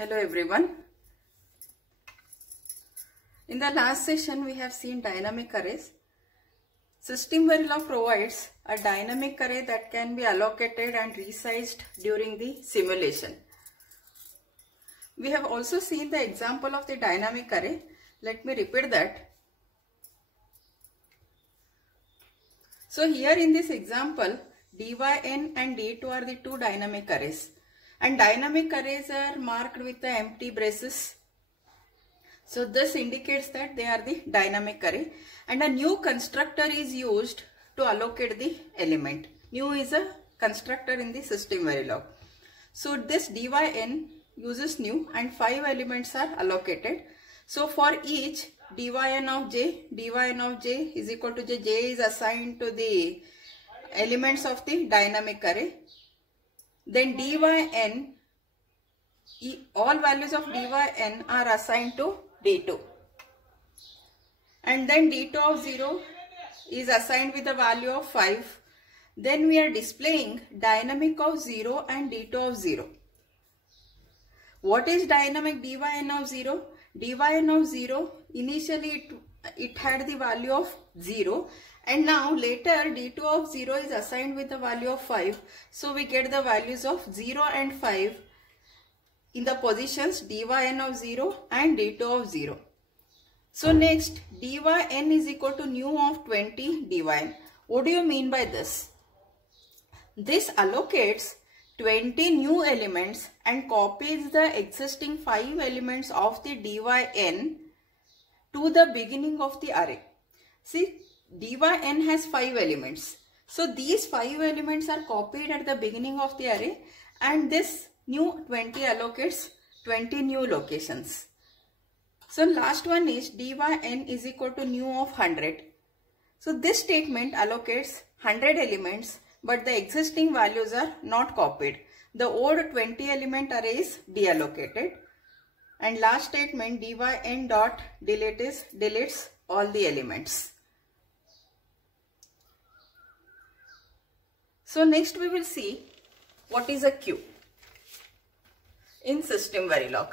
Hello everyone. In the last session we have seen dynamic arrays. System Verilog provides a dynamic array that can be allocated and resized during the simulation. We have also seen the example of the dynamic array. Let me repeat that. So here in this example, dyn and d2 are the two dynamic arrays. And dynamic arrays are marked with the empty braces. So this indicates that they are the dynamic array, and a new constructor is used to allocate the element. New is a constructor in the System Verilog. So this dyn uses new and 5 elements are allocated. So for each dyn of j is equal to j is assigned to the elements of the dynamic array. Then dyn, all values of dyn are assigned to d2. And then d2 of 0 is assigned with the value of 5. Then we are displaying dynamic of 0 and d2 of 0. What is dynamic dyn of 0? Dyn of 0, initially it had the value of 0. And now later d2 of 0 is assigned with the value of 5. So we get the values of 0 and 5 in the positions dyn of 0 and d2 of 0. So next dyn is equal to new of 20 dyn. What do you mean by this? This allocates 20 new elements and copies the existing 5 elements of the dyn to the beginning of the array. See, dyn has 5 elements. So these 5 elements are copied at the beginning of the array, and this new 20 allocates 20 new locations. So last one is dyn is equal to new of 100. So this statement allocates 100 elements, but the existing values are not copied. The old 20 element array is deallocated. And last statement dyn dot delete is deletes all the elements. So next we will see what is a queue in System Verilog.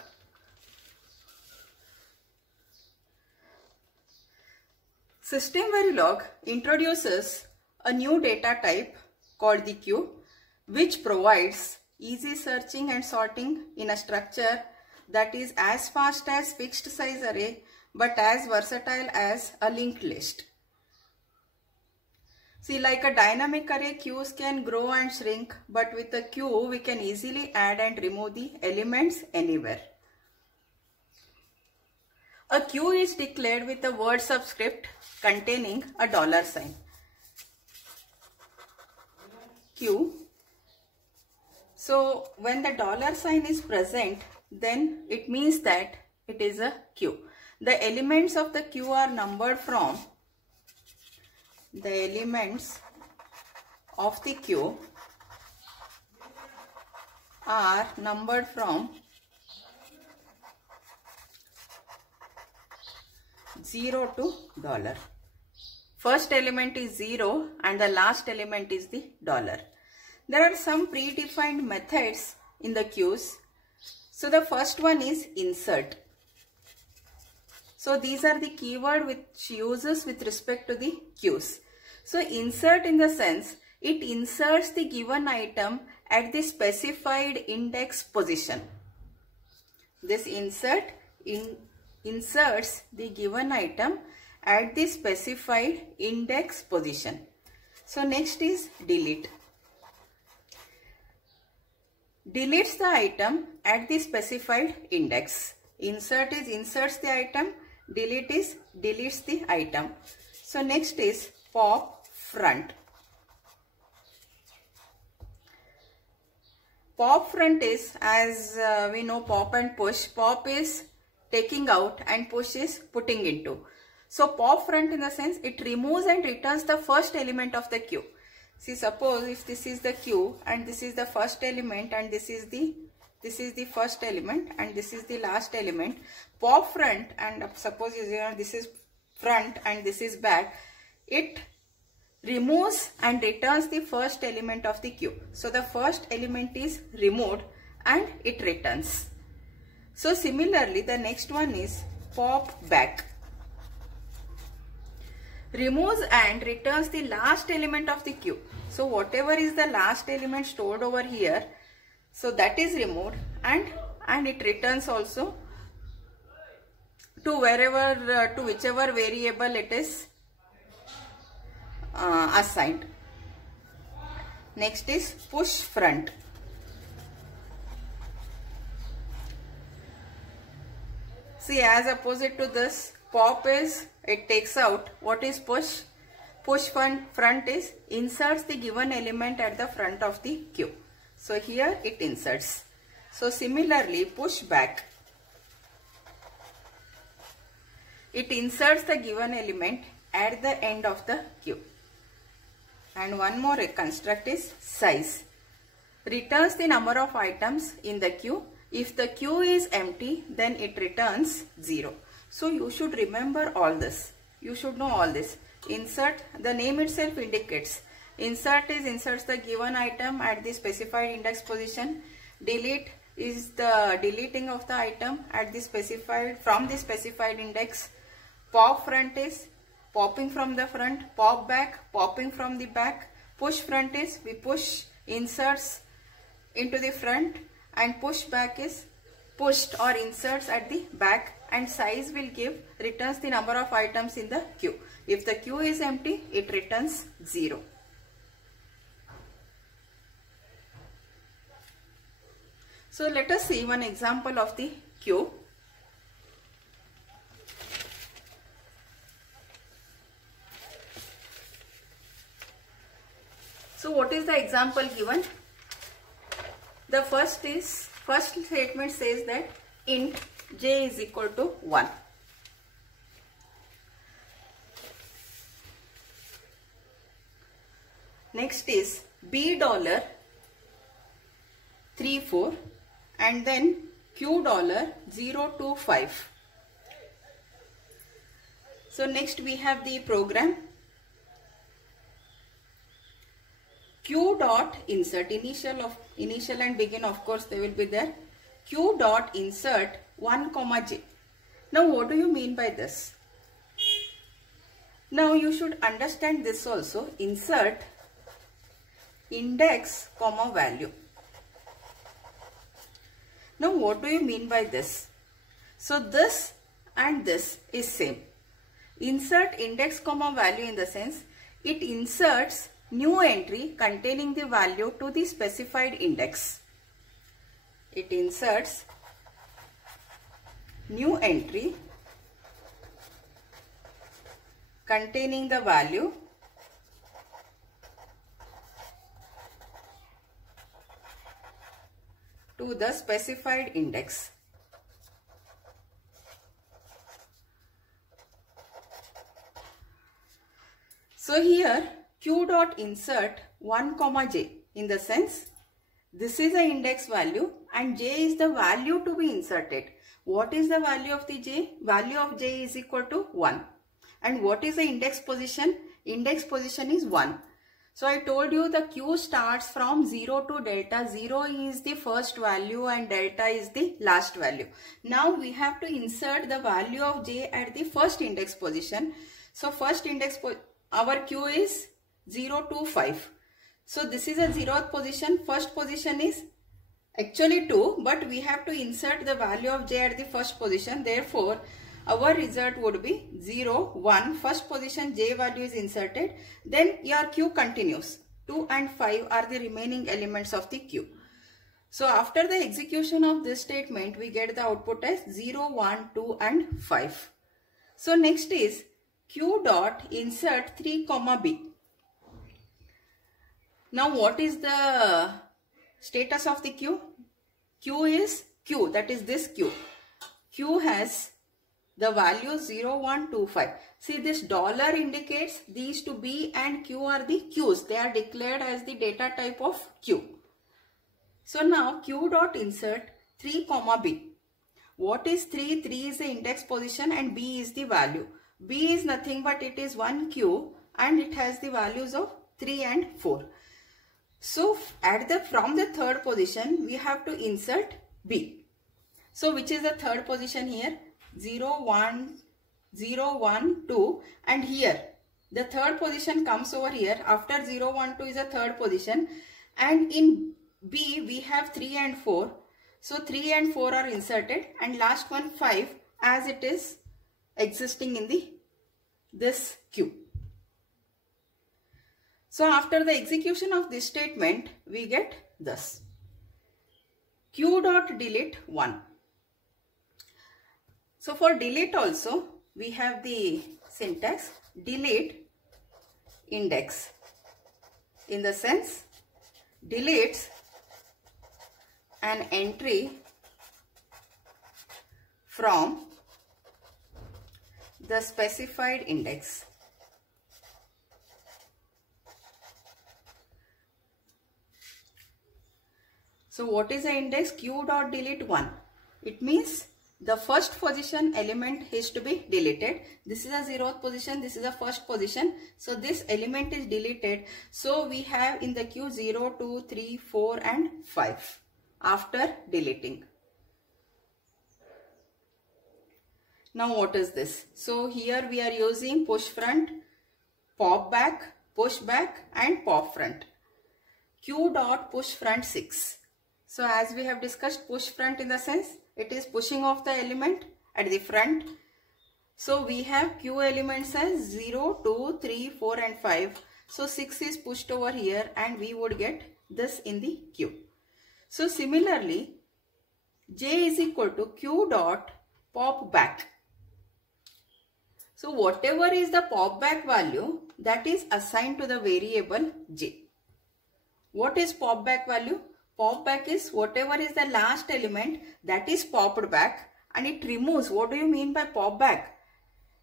System Verilog introduces a new data type called the queue, which provides easy searching and sorting in a structure that is as fast as fixed size array but as versatile as a linked list. See, like a dynamic array, queues can grow and shrink, but with a queue we can easily add and remove the elements anywhere. A queue is declared with a word subscript containing a $sign. Queue. So when the $sign is present, then it means that it is a queue. The elements of the queue are numbered from the elements of the queue are numbered from 0 to $. First element is 0 and the last element is the $. There are some predefined methods in the queues. So the first one is insert. So these are the keyword which uses with respect to the queues. So insert in the sense it inserts the given item at the specified index position. This insert inserts the given item at the specified index position. So next is delete. Deletes the item at the specified index. Insert is inserts the item, delete is deletes the item. So next is pop front. Pop front is, as we know, pop and push. Pop is taking out and push is putting into. So pop front in the sense it removes and returns the first element of the queue. See, suppose if this is the queue and this is the first element and this is the first element and this is the last element. Pop front, and suppose this is front and this is back. It removes and returns the first element of the queue. So the first element is removed and it returns. So similarly, the next one is pop back. Removes and returns the last element of the queue. So whatever is the last element stored over here, so that is removed, and it returns also to wherever, to whichever variable it is assigned. Next is push front. See, as opposite to this, pop is, it takes out. What is push? Push front is inserts the given element at the front of the queue. So here it inserts. So similarly, push back. It inserts the given element at the end of the queue. And one more construct is size. Returns the number of items in the queue. If the queue is empty, then it returns 0. So you should remember all this. You should know all this. Insert, the name itself indicates. Insert is inserts the given item at the specified index position. Delete is the deleting of the item at the specified, from the specified index. Pop front is popping from the front. Pop back, popping from the back. Push front is we push inserts into the front, and push back is pushed or inserts at the back, and size will give, returns the number of items in the queue. If the queue is empty, it returns 0. So let us see one example of the queue. So what is the example given? The first statement says that int j is equal to 1. Next is $34 and then $025. So next we have the program. Q dot insert, initial and begin, of course they will be there. Q dot insert 1 comma j. Now what do you mean by this? Now you should understand this also. Insert index comma value. Now what do you mean by this? So this and this is same. Insert index comma value in the sense it inserts new entry containing the value to the specified index. It inserts new entry containing the value to the specified index. So here Q dot insert 1 comma j, in the sense this is the index value and j is the value to be inserted. What is the value of the j? Value of j is equal to 1. And what is the index position? Index position is 1. So I told you the Q starts from 0 to delta. 0 is the first value and delta is the last value. Now we have to insert the value of j at the first index position. So first index, our Q is 0 to 5. So this is a 0th position. First position is actually 2, but we have to insert the value of j at the first position. Therefore, our result would be 0, 1. First position j value is inserted. Then your Q continues. 2 and 5 are the remaining elements of the Q. So after the execution of this statement, we get the output as 0, 1, 2 and 5. So next is Q dot insert 3 comma b. Now what is the status of the Q? Q is Q, that is this Q. Q has the value 0, 1, 2, 5. See, this dollar indicates these two B and Q are the Qs. They are declared as the data type of Q. So now Q dot insert 3 comma B. What is 3? 3 is the index position and B is the value. B is nothing but it is 1 Q and it has the values of 3 and 4. So from the third position we have to insert B. So which is the third position here? 0, 1, 0, 1, 2, and here the third position comes over here. After 0, 1, 2 is a third position, and in B we have 3 and 4. So 3 and 4 are inserted, and last one 5 as it is existing in this queue. So after the execution of this statement, we get this. Q dot delete 1. So for delete also, we have the syntax delete index, in the sense deletes an entry from the specified index. So what is the index? Q dot delete 1. It means the first position element is to be deleted. This is a 0th position, this is a first position. So this element is deleted. So we have in the queue 0, 2, 3, 4 and 5 after deleting. Now what is this? So here we are using push front, pop back, push back and pop front. Q dot push front 6. So as we have discussed, push front in the sense it is pushing off the element at the front. So we have Q elements as 0, 2, 3, 4 and 5. So 6 is pushed over here and we would get this in the Q. So similarly, J is equal to Q dot pop back. So whatever is the pop back value, that is assigned to the variable J. What is pop back value? Pop back is whatever is the last element that is popped back and it removes. What do you mean by pop back?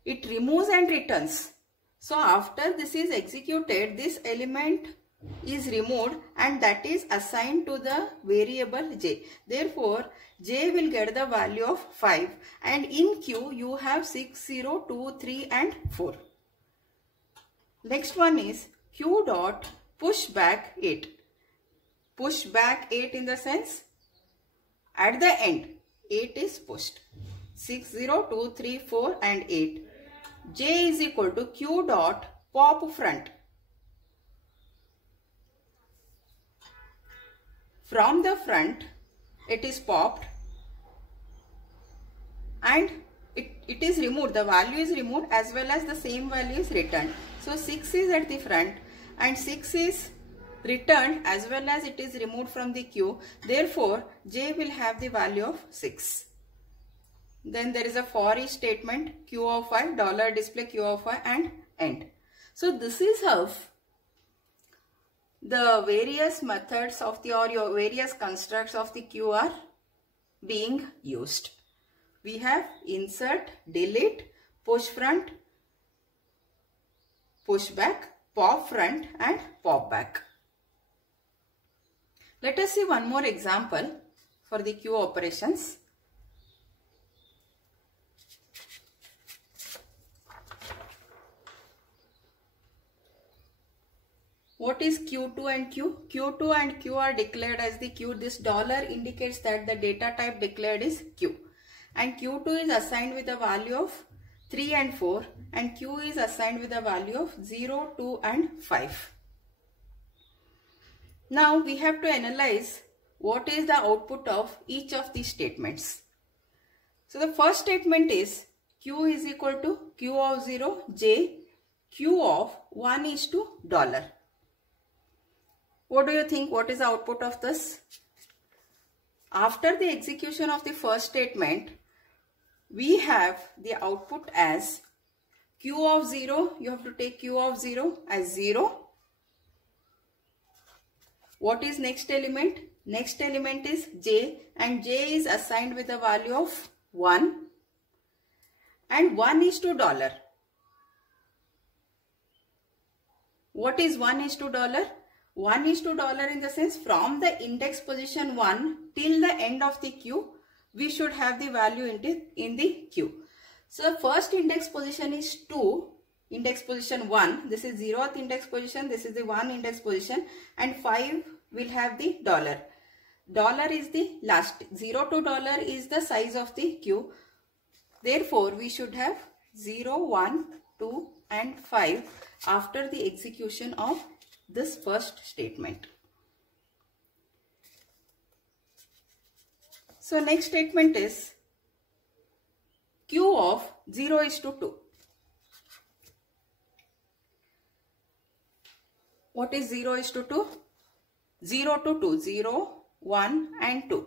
It removes and returns. So after this is executed, this element is removed and that is assigned to the variable J. Therefore, J will get the value of 5 and in Q you have 6, 0, 2, 3 and 4. Next one is Q dot push back 8. Push back 8 in the sense at the end 8 is pushed. 6, 0, 2, 3, 4 and 8. J is equal to Q dot pop front. From the front it is popped and it is removed. The value is removed as well as the same value is returned. So 6 is at the front and 6 is returned as well as it is removed from the queue. Therefore, J will have the value of 6. Then there is a for each statement, Q of I, $display Q of I and end. So this is how the various methods of the or your various constructs of the queue are being used. We have insert, delete, push front, push back, pop front and pop back. Let us see one more example for the queue operations. What is Q2 and Q? Q2 and Q are declared as the queue. This dollar indicates that the data type declared is Q. And Q2 is assigned with a value of 3 and 4 and Q is assigned with a value of 0, 2 and 5. Now we have to analyze what is the output of each of these statements. So the first statement is Q is equal to Q of 0, J, Q of 1 is to $. What do you think? What is the output of this? After the execution of the first statement, we have the output as Q of 0. You have to take Q of 0 as 0. What is next element? Next element is J and J is assigned with a value of 1 and 1 is to $. What is 1 is to $? 1 is to $, in the sense from the index position 1 till the end of the queue, we should have the value in the queue. So first index position is 2, index position 1, this is 0th index position, this is the 1 index position and 5 will have the $. Dollar is the last, 0 to dollar is the size of the queue. Therefore, we should have 0, 1, 2 and 5 after the execution of this first statement. So next statement is queue of 0 is to 2. What is 0 is to 2? 0 to 2, 0, 1 and 2.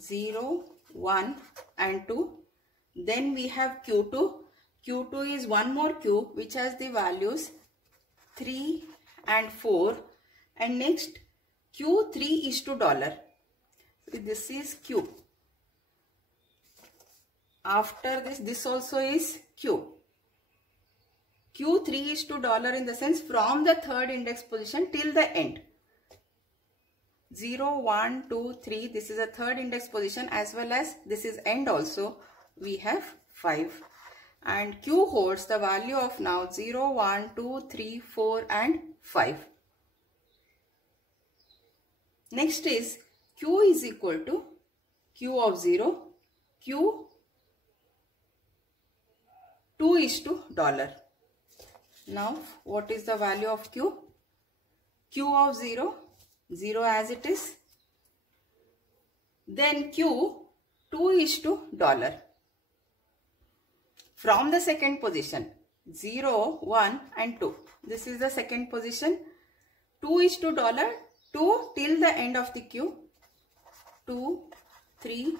0, 1 and 2. Then we have Q2. Q2 is one more queue which has the values 3 and 4. And next Q3 is to dollar. This is Q. After this also is Q. Q3 is to dollar in the sense from the third index position till the end. 0, 1, 2, 3. This is a third index position as well as this is end also. We have 5. And Q holds the value of now 0, 1, 2, 3, 4 and 5. Next is Q is equal to Q of 0. Q 2 is to dollar. Now what is the value of Q? Q of 0, 0 as it is. Then Q 2 is to dollar. From the second position, 0, 1 and 2. This is the second position. 2 is to dollar, 2 till the end of the queue. 2, 3,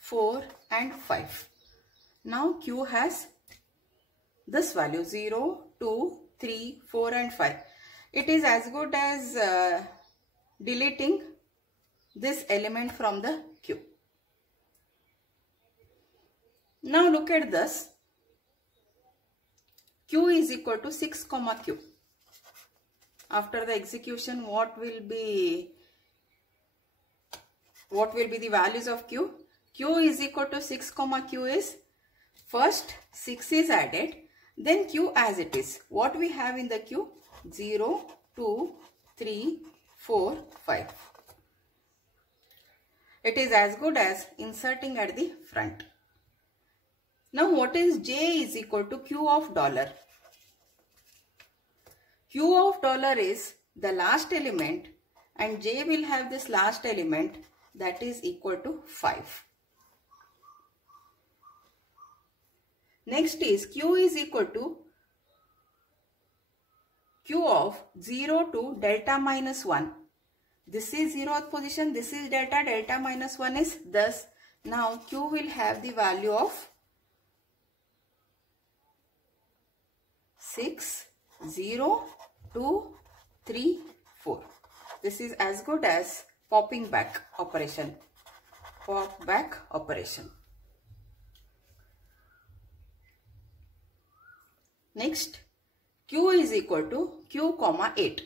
4 and 5. Now Q has this value 0, 2, 3, 4 and 5. It is as good as deleting this element from the queue. Now look at this. Q is equal to 6, Q. After the execution, what will be the values of Q? Q is equal to 6, Q is first 6 is added, then Q as it is. What we have in the Q? 0, 2, 3, 4, 5. It is as good as inserting at the front. Now what is J is equal to Q of dollar? Q of dollar is the last element and J will have this last element that is equal to 5. Next is Q is equal to Q of 0 to delta minus 1. This is 0th position, this is delta, delta minus 1 is thus. Now Q will have the value of 6, 0, 2, 3, 4. This is as good as popping back operation. Pop back operation. Next, Q is equal to Q, 8.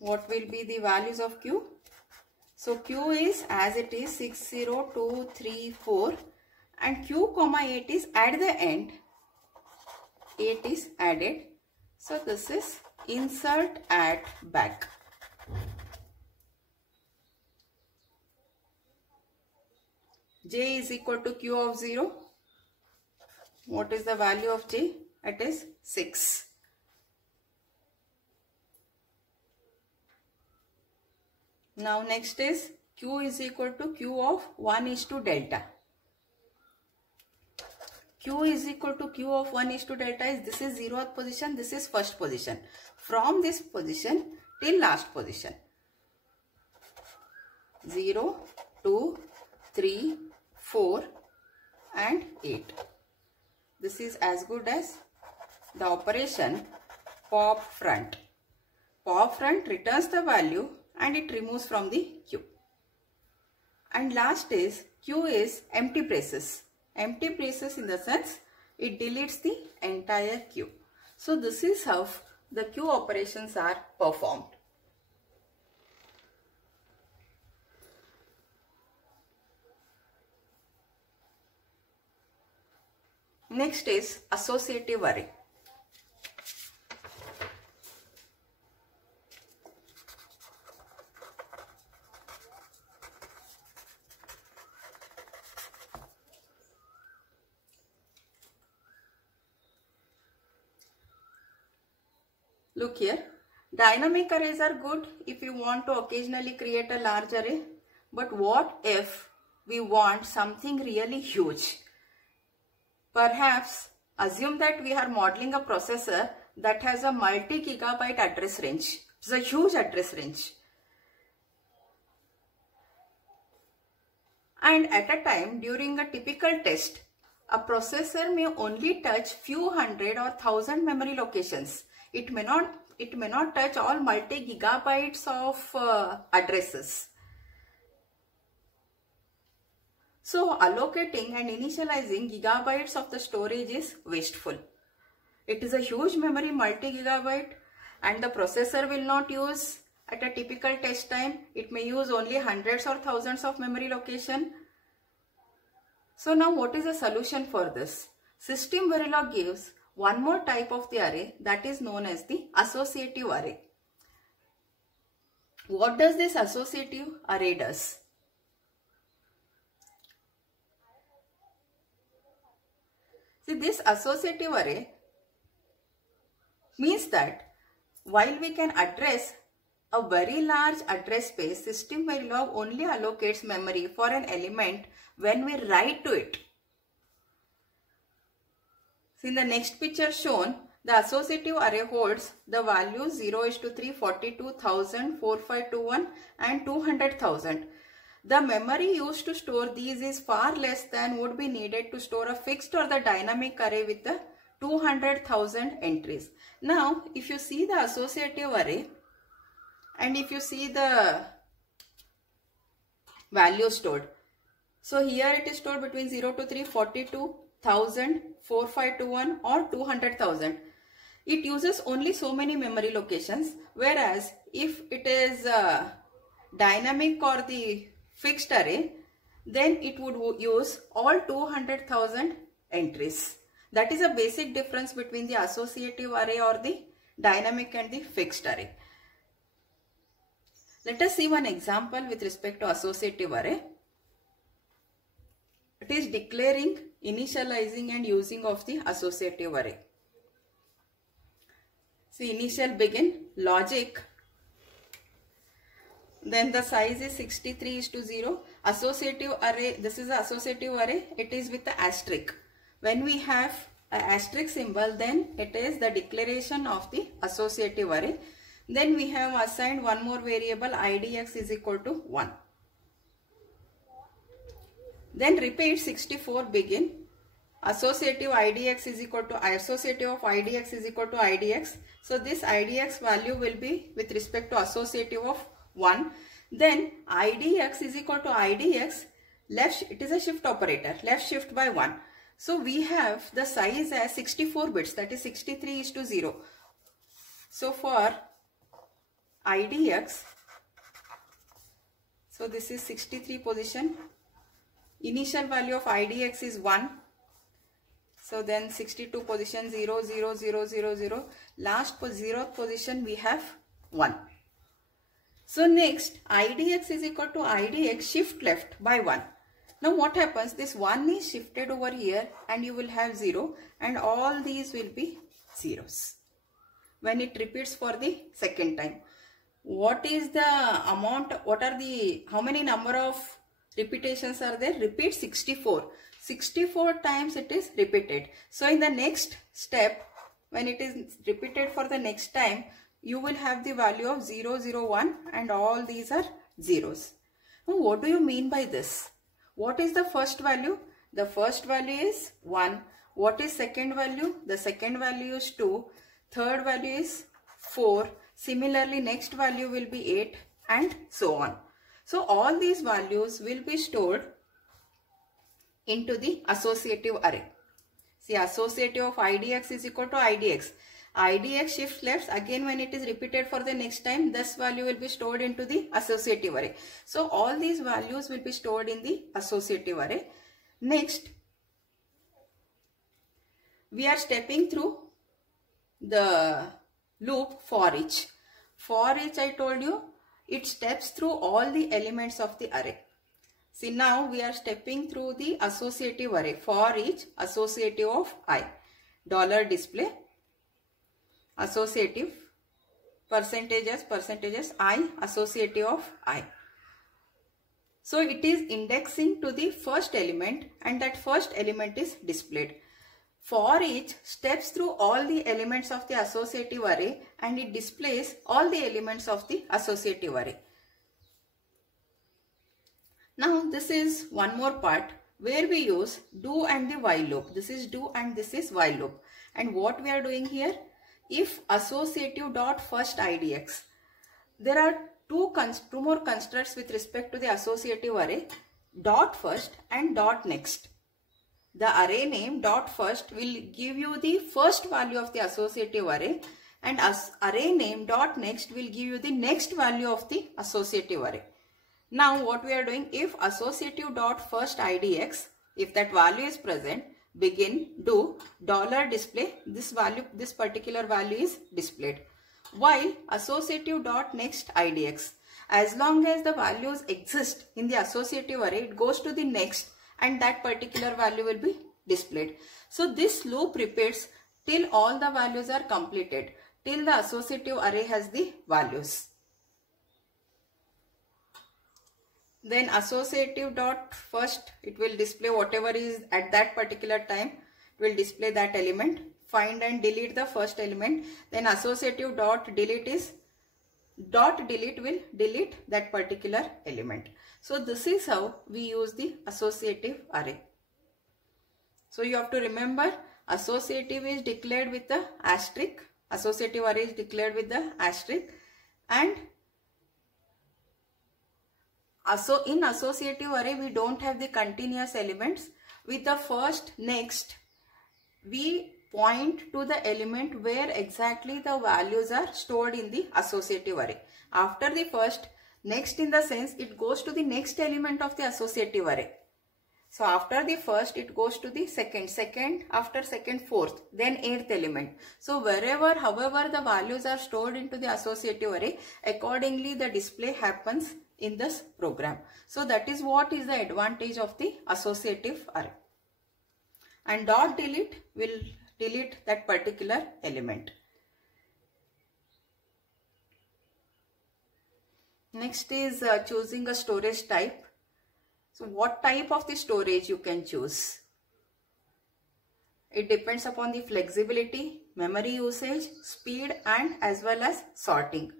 What will be the values of Q? So Q is as it is 6, 0, 2, 3, 4 and Q, 8 is at the end. 8 is added. So this is insert at back. J is equal to Q of 0. What is the value of J? It is 6. Now next is Q is equal to Q of 1 is to delta. Q is equal to Q of 1 is to delta is this is 0th position, this is first position. From this position till last position. 0, 2, 3, 4 and 8. This is as good as the operation pop front. Pop front returns the value and it removes from the queue. And last is Q is empty braces. Empty braces in the sense it deletes the entire queue. So this is how the queue operations are performed. Next is associative array. Look here. Dynamic arrays are good if you want to occasionally create a large array. But what if we want something really huge? Perhaps assume that we are modeling a processor that has a multi-gigabyte address range. It's a huge address range. And at a time during a typical test, a processor may only touch few hundred or thousand memory locations. It may not touch all multi-gigabytes of addresses. So allocating and initializing gigabytes of the storage is wasteful. It is a huge memory, multi-gigabyte, and the processor will not use at a typical test time. It may use only hundreds or thousands of memory location. So now what is the solution for this? System-Verilog gives one more type of the array that is known as the associative array. What does this associative array does? See, this associative array means that while we can address a very large address space, System-Verilog only allocates memory for an element when we write to it. So in the next picture shown, the associative array holds the values 0:3, 42,000, 4521 and 200,000. The memory used to store these is far less than would be needed to store a fixed or the dynamic array with the 200,000 entries. Now, if you see the associative array and if you see the value stored, so here it is stored between 0 to 3, 42,000, 4521 or 200,000. It uses only so many memory locations, whereas if it is dynamic or the fixed array, then it would use all 200,000 entries. That is a basic difference between the associative array or the dynamic and the fixed array. Let us see one example with respect to associative array. It is declaring, initializing and using of the associative array. See, initial begin, logic, then the size is 63:0. Associative array, this is the associative array, it is with the asterisk. When we have an asterisk symbol, then it is the declaration of the associative array. Then we have assigned one more variable, idx is equal to 1. Then repeat 64 begin, associative idx is equal to associative of idx is equal to idx. So this idx value will be with respect to associative of 1. Then idx is equal to idx, left, it is a shift operator, left shift by 1. So we have the size as 64 bits, that is 63:0. So for idx, so this is 63 position, initial value of idx is 1. So then 62 position 0, 0, 0, 0, 0. Last 0th position we have 1. So next idx is equal to idx shift left by 1. Now what happens? This 1 is shifted over here and you will have 0 and all these will be zeros when it repeats for the second time. What is the amount? What are the, how many number of repetitions are there? Repeat 64. 64 times it is repeated. So in the next step, when it is repeated for the next time, you will have the value of 0, 0, 1 and all these are zeros. Now what do you mean by this? What is the first value? The first value is 1. What is second value? The second value is 2. Third value is 4. Similarly, next value will be 8 and so on. So all these values will be stored into the associative array. See, associative of idx is equal to idx. idx shift left, again when it is repeated for the next time, this value will be stored into the associative array. So all these values will be stored in the associative array. Next, we are stepping through the loop for each. For each, I told you, it steps through all the elements of the array. See, now we are stepping through the associative array. For each, associative of I. $display, associative, percentages I, associative of I. So it is indexing to the first element, and that first element is displayed. For each steps through all the elements of the associative array, and it displays all the elements of the associative array. Now this is one more part where we use do and the while loop. This is do and this is while loop. And what we are doing here, if associative dot first idx, there are two more constructs with respect to the associative array, dot first and dot next. The array name dot first will give you the first value of the associative array, and array name dot next will give you the next value of the associative array. Now what we are doing, if associative dot first idx, if that value is present, begin do $display, this value, this particular value is displayed. While associative dot next idx, as long as the values exist in the associative array, it goes to the next and that particular value will be displayed. So this loop repeats till all the values are completed, till the associative array has the values. Then associative dot first, it will display whatever is at that particular time, it will display that element. Find and delete the first element. Then associative dot delete is dot delete will delete that particular element. So this is how we use the associative array. So you have to remember, associative is declared with the asterisk. Associative array is declared with the asterisk, and in associative array we don't have the continuous elements. With the first next, we point to the element where exactly the values are stored in the associative array. After the first, next in the sense it goes to the next element of the associative array. So after the first it goes to the second, after second, fourth, then eighth element. So wherever, however the values are stored into the associative array, accordingly the display happens in this program. So that is what is the advantage of the associative array. And dot delete will delete that particular element. Next is choosing a storage type. So what type of the storage you can choose? It depends upon the flexibility, memory usage, speed, and as well as sorting.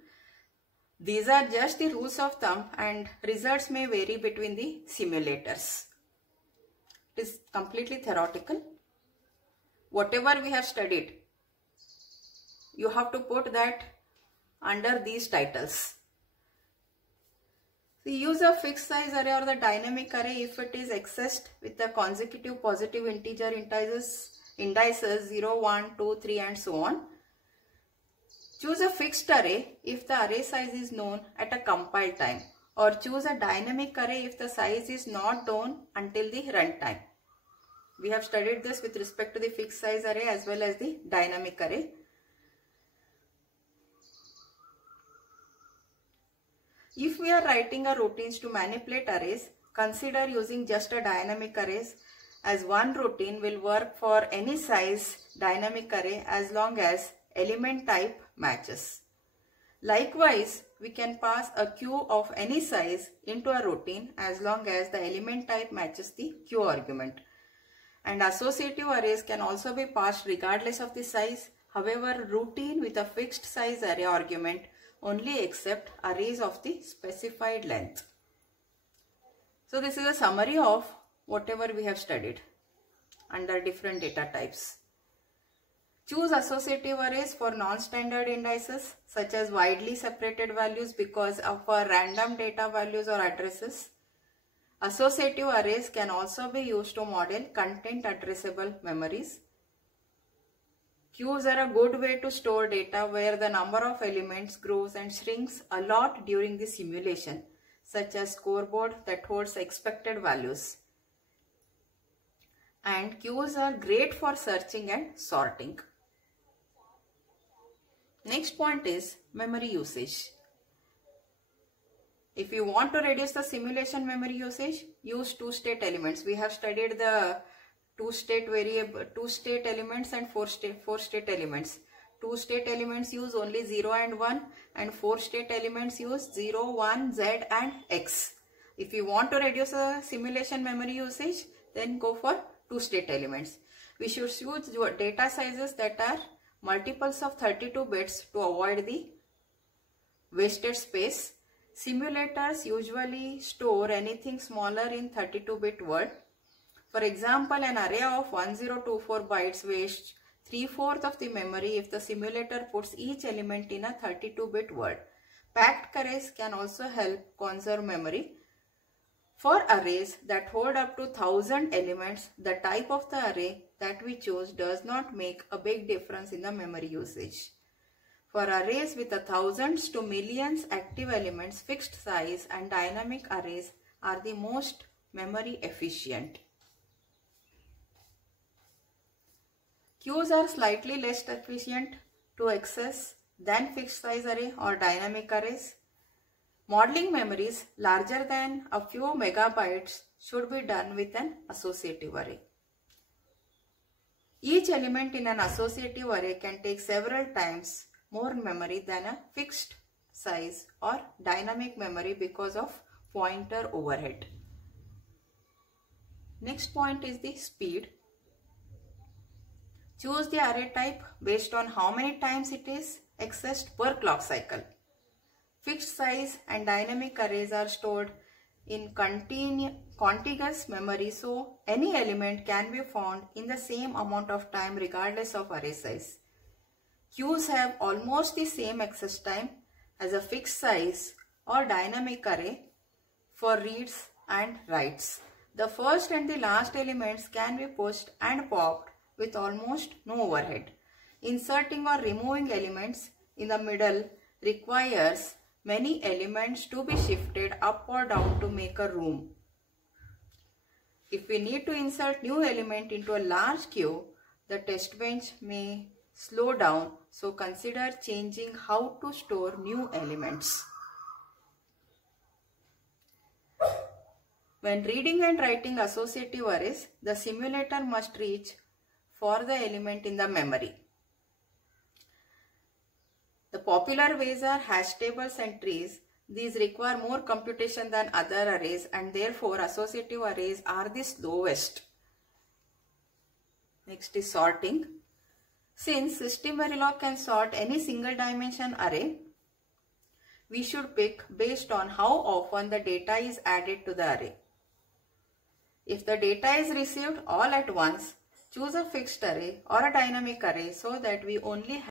These are just the rules of thumb, and results may vary between the simulators. It is completely theoretical. Whatever we have studied, you have to put that under these titles. The use of fixed size array or the dynamic array if it is accessed with the consecutive positive integer indices 0, 1, 2, 3 and so on. Choose a fixed array if the array size is known at a compile time, or choose a dynamic array if the size is not known until the runtime. We have studied this with respect to the fixed size array as well as the dynamic array. If we are writing a routines to manipulate arrays, consider using just a dynamic arrays, as one routine will work for any size dynamic array as long as element type matches. Likewise, we can pass a queue of any size into a routine as long as the element type matches the queue argument. And associative arrays can also be passed regardless of the size. However, routine with a fixed size array argument only accept arrays of the specified length. So this is a summary of whatever we have studied under different data types. Choose associative arrays for non-standard indices such as widely separated values because of our random data values or addresses. Associative arrays can also be used to model content addressable memories. Queues are a good way to store data where the number of elements grows and shrinks a lot during the simulation, such as scoreboard that holds expected values. And queues are great for searching and sorting. Next point is memory usage. If you want to reduce the simulation memory usage, use two-state elements. We have studied the two-state elements and four-state elements. 2 state elements use only 0 and 1, and 4 state elements use 0, 1, Z and X. If you want to reduce the simulation memory usage, then go for 2 state elements. We should use data sizes that are multiples of 32 bits to avoid the wasted space. Simulators usually store anything smaller in 32-bit word. For example, an array of 1024 bytes wastes 3/4 of the memory if the simulator puts each element in a 32-bit word. Packed arrays can also help conserve memory. For arrays that hold up to 1000 elements, the type of the array that we choose does not make a big difference in the memory usage. For arrays with thousands to millions active elements, fixed size and dynamic arrays are the most memory efficient. Queues are slightly less efficient to access than fixed size array or dynamic arrays. Modeling memories larger than a few megabytes should be done with an associative array. Each element in an associative array can take several times more memory than a fixed size or dynamic memory because of pointer overhead. Next point is the speed. Choose the array type based on how many times it is accessed per clock cycle. Fixed size and dynamic arrays are stored in contiguous memory, so any element can be found in the same amount of time regardless of array size. Queues have almost the same access time as a fixed size or dynamic array for reads and writes. The first and the last elements can be pushed and popped with almost no overhead. Inserting or removing elements in the middle requires many elements to be shifted up or down to make a room. If we need to insert new element into a large queue, the test bench may slow down, so consider changing how to store new elements. When reading and writing associative arrays, the simulator must reach for the element in the memory. The popular ways are hash tables and trees. These require more computation than other arrays and therefore associative arrays are the slowest. Next is sorting. Since System-Verilog can sort any single dimension array, we should pick based on how often the data is added to the array. If the data is received all at once, choose a fixed array or a dynamic array so that we only have